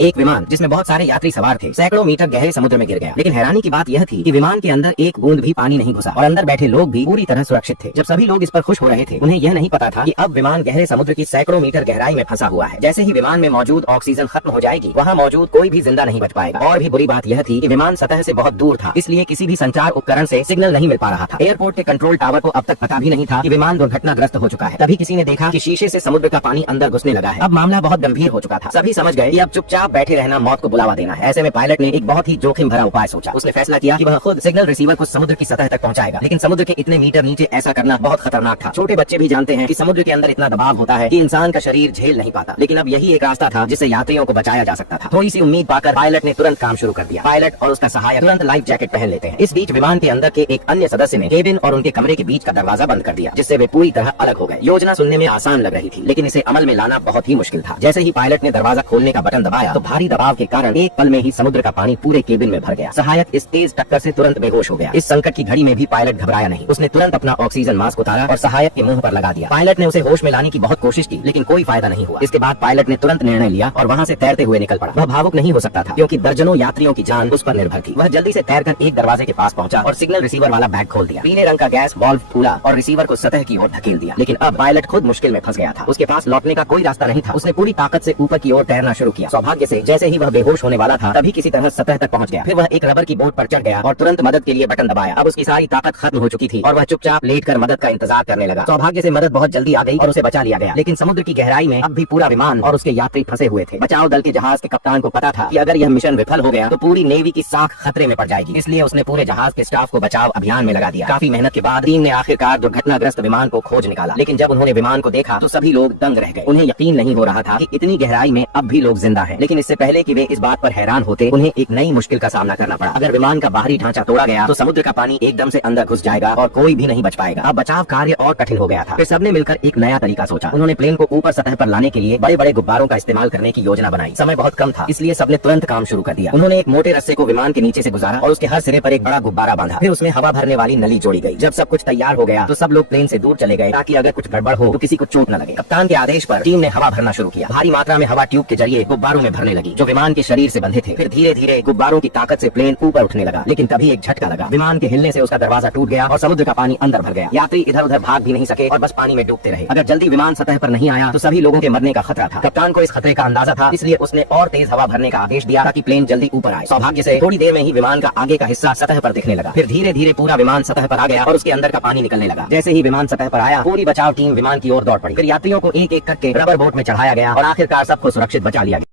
एक विमान जिसमें बहुत सारे यात्री सवार थे सैकड़ों मीटर गहरे समुद्र में गिर गया। लेकिन हैरानी की बात यह थी कि विमान के अंदर एक बूंद भी पानी नहीं घुसा और अंदर बैठे लोग भी पूरी तरह सुरक्षित थे। जब सभी लोग इस पर खुश हो रहे थे, उन्हें यह नहीं पता था कि अब विमान गहरे समुद्र की सैकड़ों मीटर गहराई में फंसा हुआ है। जैसे ही विमान में मौजूद ऑक्सीजन खत्म हो जाएगी, वहाँ मौजूद कोई भी जिंदा नहीं बच पाएगा। और भी बुरी बात यह थी कि विमान सतह से बहुत दूर था, इसलिए किसी भी संचार उपकरण से सिग्नल नहीं मिल पा रहा था। एयरपोर्ट के कंट्रोल टावर को अब तक पता भी नहीं था कि विमान दुर्घटनाग्रस्त हो चुका है। तभी किसी ने देखा कि शीशे से समुद्र का पानी अंदर घुसने लगा है। अब मामला बहुत गंभीर हो चुका था। सभी समझ गए कि अब चुपचाप बैठे रहना मौत को बुलावा देना है। ऐसे में पायलट ने एक बहुत ही जोखिम भरा उपाय सोचा। उसने फैसला किया कि वह खुद सिग्नल रिसीवर को समुद्र की सतह तक पहुंचाएगा। लेकिन समुद्र के इतने मीटर नीचे ऐसा करना बहुत खतरनाक था। छोटे बच्चे भी जानते हैं कि समुद्र के अंदर इतना दबाव होता है कि इंसान का शरीर झेल नहीं पाता। लेकिन अब यही एक रास्ता था जिससे यात्रियों को बचाया जा सकता था। थोड़ी सी उम्मीद पाकर पायलट ने तुरंत काम शुरू कर दिया। पायलट और उसका सहायक तुरंत लाइफ जैकेट पहन लेते हैं। इस बीच विमान के अंदर के एक अन्य सदस्य ने केबिन और उनके कमरे के बीच का दरवाजा बंद कर दिया, जिससे वे पूरी तरह अलग हो गए। योजना सुनने में आसान लग रही थी, लेकिन इसे अमल में लाना बहुत ही मुश्किल था। जैसे ही पायलट ने दरवाजा खोलने का बटन दबाया तो भारी दबाव के कारण एक पल में ही समुद्र का पानी पूरे केबिन में भर गया। सहायक इस तेज टक्कर से तुरंत बेहोश हो गया। इस संकट की घड़ी में भी पायलट घबराया नहीं। उसने तुरंत अपना ऑक्सीजन मास्क उतारा और सहायक के मुंह पर लगा दिया। पायलट ने उसे होश में लाने की बहुत कोशिश की, लेकिन कोई फायदा नहीं हुआ। इसके बाद पायलट ने तुरंत निर्णय लिया और वहाँ से तैरते हुए निकल पड़ा। वह भावुक नहीं हो सकता था, क्योंकि दर्जनों यात्रियों की जान उस पर निर्भर थी। वह जल्दी से तैरकर एक दरवाजे के पास पहुंचा और सिग्नल रिसीवर वाला बैग खोल दिया। पीले रंग का गैस वाल्व खोला और रिसीवर को सतह की ओर धकेल दिया। लेकिन अब पायलट खुद मुश्किल में फंस गया था। उसके पास लौटने का कोई रास्ता नहीं था। उसने पूरी ताकत से ऊपर की ओर तैरना शुरू किया। सौभाग्य से जैसे ही वह बेहोश होने वाला था, तभी किसी तरह सतह तक पहुंच गया। फिर वह एक रबर की बोट पर चढ़ गया और तुरंत मदद के लिए बटन दबाया। अब उसकी सारी ताकत खत्म हो चुकी थी और वह चुपचाप लेटकर मदद का इंतजार करने लगा। सौभाग्य से मदद बहुत जल्दी आ गई और उसे बचा लिया गया। लेकिन समुद्र की गहराई में अब भी पूरा विमान और उसके यात्री फंसे हुए थे। बचाव दल के जहाज के कप्तान को पता था कि अगर यह मिशन विफल हो गया तो पूरी नेवी की साख खतरे में पड़ जाएगी। इसलिए उसने पूरे जहाज के स्टाफ को बचाव अभियान में लगा दिया। काफी मेहनत के बाद टीम ने आखिरकार दुर्घटनाग्रस्त विमान को खोज निकाला। लेकिन जब उन्होंने विमान को देखा तो सभी लोग दंग रह गए। उन्हें यकीन नहीं हो रहा था कि इतनी गहराई में अब भी लोग जिंदा हैं। लेकिन इससे पहले कि वे इस बात पर हैरान होते, उन्हें एक नई मुश्किल का सामना करना पड़ा। अगर विमान का बाहरी ढांचा तोड़ा गया तो समुद्र का पानी एकदम से अंदर घुस जाएगा और कोई भी नहीं बच पाएगा। अब बचाव कार्य और कठिन हो गया था। फिर सबने मिलकर एक नया तरीका सोचा। उन्होंने प्लेन को ऊपर सतह पर लाने के लिए बड़े बड़े गुब्बारों का इस्तेमाल करने की योजना बनाई। समय बहुत कम था, इसलिए सबने तुरंत काम शुरू कर दिया। उन्होंने एक मोटे रस्से को विमान के नीचे से गुजारा और उसके हर सिरे पर एक बड़ा गुब्बारा बांधा। फिर उसमें हवा भरने वाली नली जोड़ी गई। जब सब कुछ तैयार हो गया तो सब लोग प्लेन से दूर चले गए, ताकि अगर कुछ गड़बड़ हो तो किसी को चोट न लगे। कप्तान के आदेश पर टीम ने हवा भरना शुरू किया। भारी मात्रा में हवा ट्यूब के जरिए गुब्बारों में भरने लगी, जो विमान के शरीर से बंधे थे। फिर धीरे धीरे गुब्बारों की ताकत से प्लेन ऊपर उठने लगा। लेकिन तभी एक झटका लगा। विमान के हिलने से उसका दरवाजा टूट गया और समुद्र का पानी अंदर भर गया। यात्री इधर उधर भाग भी नहीं सके और बस पानी में डूबते रहे। अगर जल्दी विमान सतह पर नहीं आया तो सभी लोगों के मरने का खतरा था। कप्तान को इस खतरे का अंदाजा था, इसलिए उसने और तेज हवा भरने का आदेश दिया ताकि प्लेन जल्दी ऊपर आए। सौभाग्य से थोड़ी देर में ही विमान का आगे का हिस्सा सतह पर दिखने लगा। फिर धीरे धीरे पूरा विमान सतह पर आ गया और उसके अंदर का पानी निकलने लगा। जैसे ही विमान सतह पर आया, पूरी बचाव टीम विमान की ओर दौड़ पड़ी। फिर यात्रियों को एक एक करके रबर बोट में चढ़ाया गया और आखिरकार सबको सुरक्षित बचा लिया गया।